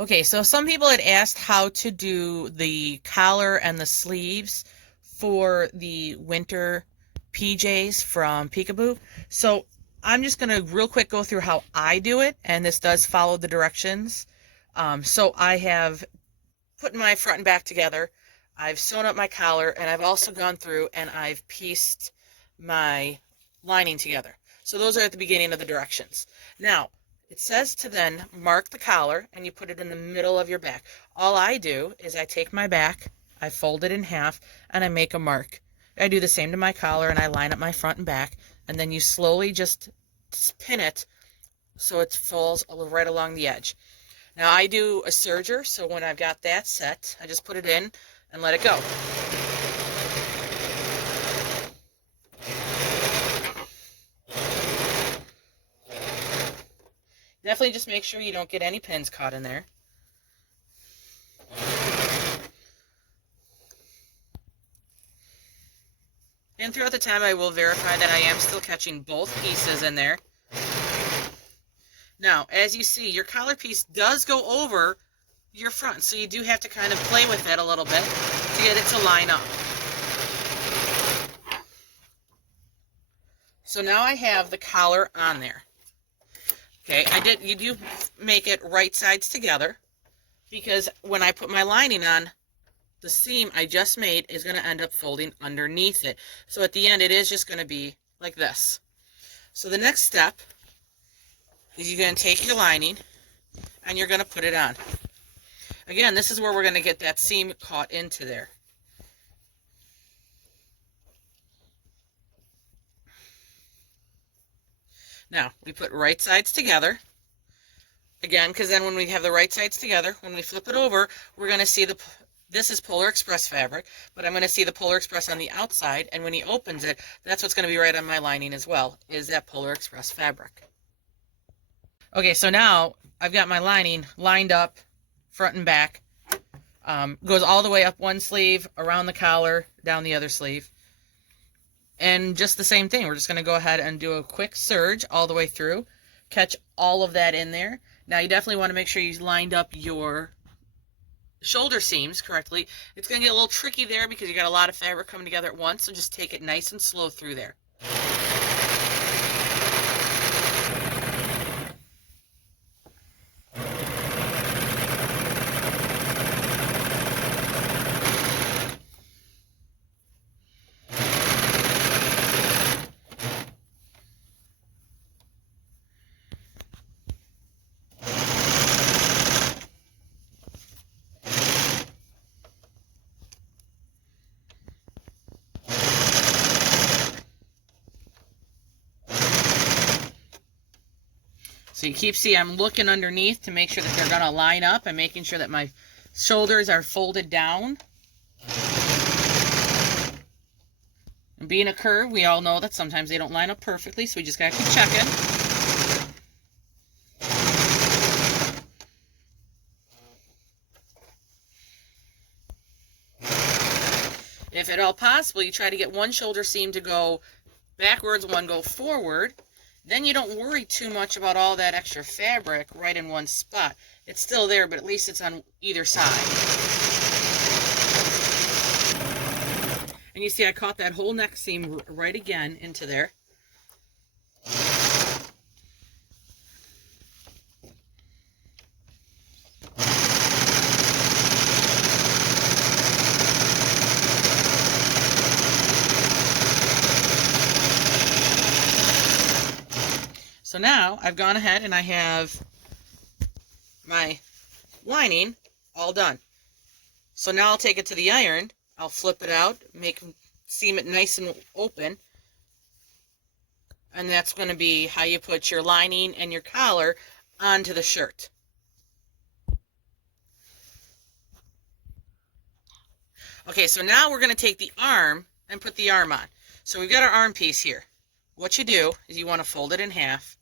Okay, so some people had asked how to do the collar and the sleeves for the winter PJs from Peekaboo. So I'm just going to real quick go through how I do it, and this does follow the directions. So I have put my front and back together. I've sewn up my collar, and I've also gone through and I've pieced my lining together. So those are at the beginning of the directions. Now, it says to then mark the collar and you put it in the middle of your back. All I do is I take my back, I fold it in half, and I make a mark. I do the same to my collar and I line up my front and back, and then you slowly just pin it so it falls right along the edge. Now I do a serger, so when I've got that set, I just put it in and let it go. Definitely just make sure you don't get any pins caught in there. And throughout the time I will verify that I am still catching both pieces in there. Now, as you see, your collar piece does go over your front, so you do have to kind of play with it a little bit to get it to line up. So now I have the collar on there. Okay, you do make it right sides together, because when I put my lining on, the seam I just made is going to end up folding underneath it. So at the end, it is just going to be like this. So the next step is you're going to take your lining and you're going to put it on. Again, this is where we're going to get that seam caught into there. Now, we put right sides together. Again, because then when we have the right sides together, when we flip it over, we're going to see this is Polar Express fabric, but I'm going to see the Polar Express on the outside, and when he opens it, that's what's going to be right on my lining as well, is that Polar Express fabric. Okay, so now I've got my lining lined up, front and back. Goes all the way up one sleeve, around the collar, down the other sleeve. And just the same thing, we're just going to go ahead and do a quick serge all the way through, catch all of that in there. Now you definitely want to make sure you lined up your shoulder seams correctly. It's going to get a little tricky there because you got a lot of fabric coming together at once, so just take it nice and slow through there. So you keep seeing I'm looking underneath to make sure that they're going to line up. I'm making sure that my shoulders are folded down. And being a curve, we all know that sometimes they don't line up perfectly, so we just got to keep checking. If at all possible, you try to get one shoulder seam to go backwards, one go forward. Then you don't worry too much about all that extra fabric right in one spot. It's still there, but at least it's on either side. And you see I caught that whole neck seam right again into there. So now I've gone ahead and I have my lining all done. So now I'll take it to the iron. I'll flip it out, seam it nice and open. And that's going to be how you put your lining and your collar onto the shirt. Okay, so now we're going to take the arm and put the arm on. So we've got our arm piece here. What you do is you want to fold it in half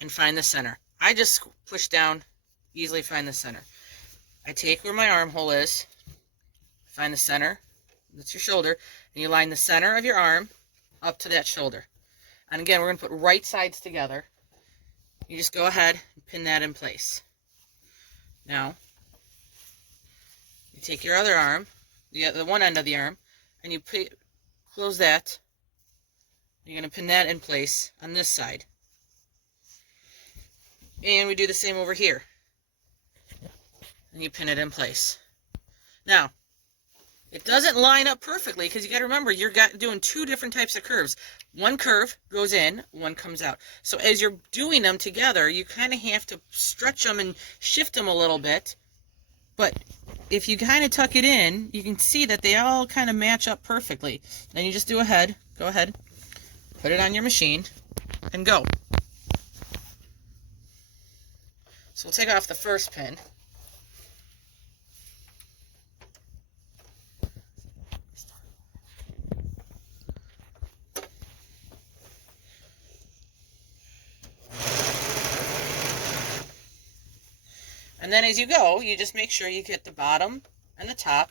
and find the center. I just push down, easily find the center. I take where my armhole is, find the center, that's your shoulder, and you line the center of your arm up to that shoulder. And again, we're going to put right sides together. You just go ahead and pin that in place. Now, take your other arm, the one end of the arm, and you close that. You're going to pin that in place on this side. And we do the same over here. And you pin it in place. Now, it doesn't line up perfectly because you got to remember you're doing two different types of curves. One curve goes in, one comes out. So as you're doing them together, you kind of have to stretch them and shift them a little bit. But if you kind of tuck it in, you can see that they all kind of match up perfectly. Then you just go ahead, put it on your machine, and go. So we'll take off the first pin. And then as you go, you just make sure you get the bottom and the top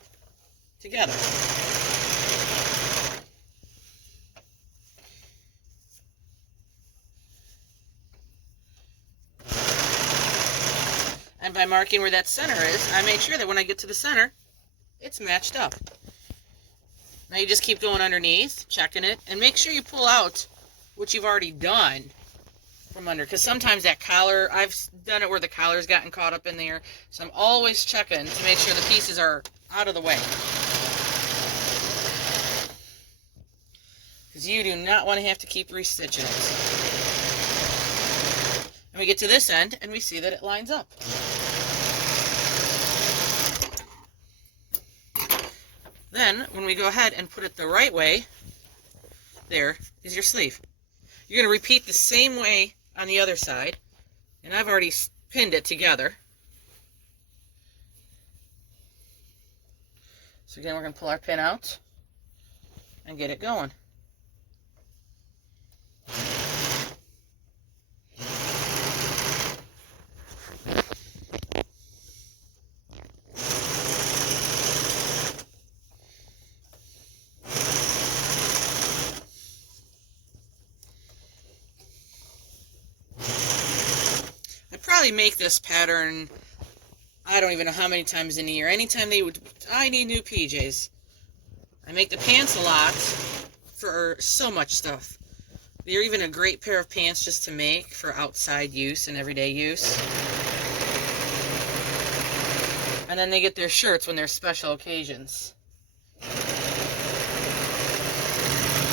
together. And by marking where that center is, I make sure that when I get to the center, it's matched up. Now you just keep going underneath, checking it, and make sure you pull out what you've already done from under, because sometimes that collar, I've done it where the collar's gotten caught up in there, so I'm always checking to make sure the pieces are out of the way. Because you do not want to have to keep restitching it. And we get to this end, and we see that it lines up. Then, when we go ahead and put it the right way, there is your sleeve. You're going to repeat the same way on the other side, and I've already pinned it together. So again, we're going to pull our pin out and get it going. Probably make this pattern, I don't even know how many times in a year. Anytime I need new PJs. I make the pants a lot for so much stuff. They're even a great pair of pants just to make for outside use and everyday use. And then they get their shirts when there's special occasions.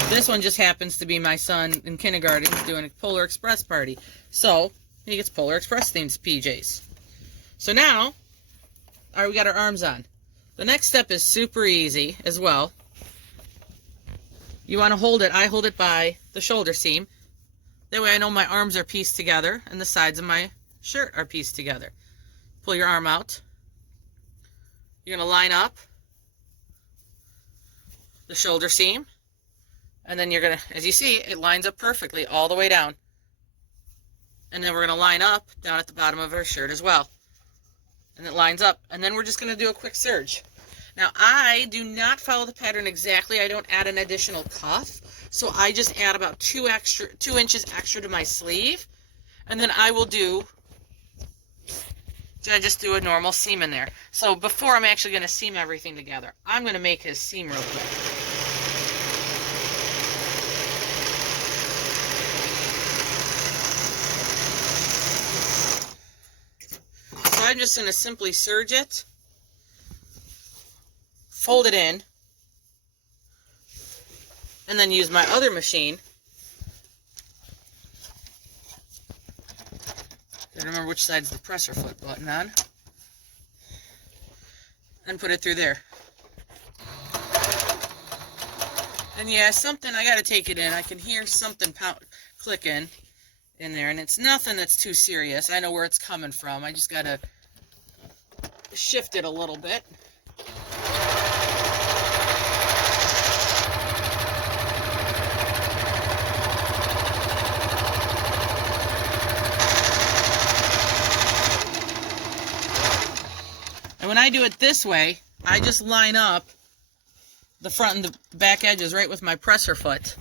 This one just happens to be my son in kindergarten doing a Polar Express party. So he gets Polar Express themed PJs. So now, all right, we got our arms on. The next step is super easy as well. You want to hold it. I hold it by the shoulder seam. That way I know my arms are pieced together and the sides of my shirt are pieced together. Pull your arm out. You're going to line up the shoulder seam. And then you're going to, as you see, it lines up perfectly all the way down. And then we're going to line up down at the bottom of our shirt as well. And it lines up. And then we're just going to do a quick serge. Now, I do not follow the pattern exactly. I don't add an additional cuff. So I just add about 2 inches extra to my sleeve. And then I just do a normal seam in there. So before I'm actually going to seam everything together, I'm going to make his seam real quick. I'm just going to simply serge it, fold it in, and then use my other machine. Gotta remember which side's the presser foot button on. And put it through there. And yeah, something, I gotta take it in. I can hear something clicking in there, and it's nothing that's too serious. I know where it's coming from. I just gotta shift it a little bit. And when I do it this way, I just line up the front and the back edges right with my presser foot.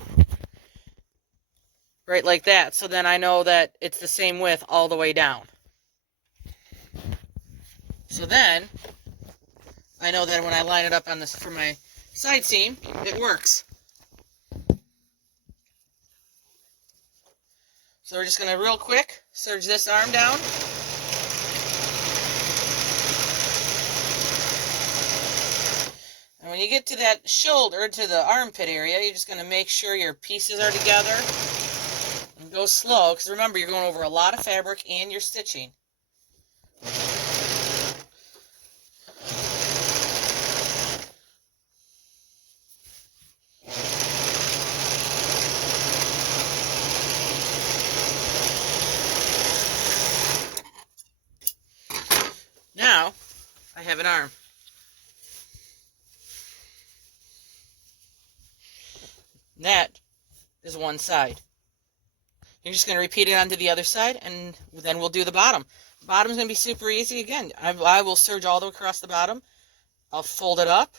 Right like that. So then I know that it's the same width all the way down. So then, I know that when I line it up on this for my side seam, it works. So we're just going to real quick serge this arm down. And when you get to that shoulder, to the armpit area, you're just going to make sure your pieces are together. And go slow, because remember, you're going over a lot of fabric and you're stitching. Now, I have an arm. That is one side. You're just going to repeat it onto the other side, and then we'll do the bottom. The bottom's going to be super easy. Again, I will serge all the way across the bottom. I'll fold it up,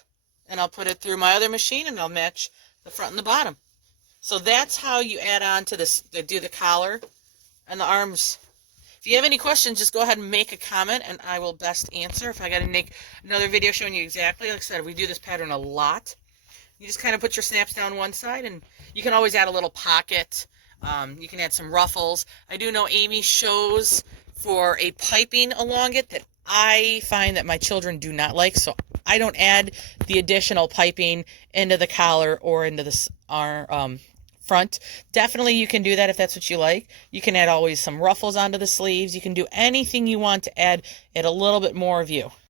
and I'll put it through my other machine, and I'll match the front and the bottom. So that's how you add on to this, do the collar and the arms. If you have any questions, just go ahead and make a comment, and I will best answer. If I got to make another video showing you exactly, like I said, we do this pattern a lot. You just kind of put your snaps down one side, and you can always add a little pocket. You can add some ruffles. I do know Amy shows for a piping along it that I find that my children do not like, so I don't add the additional piping into the collar or into the front. Definitely you can do that if that's what you like. You can add always some ruffles onto the sleeves. You can do anything you want to add it a little bit more of you.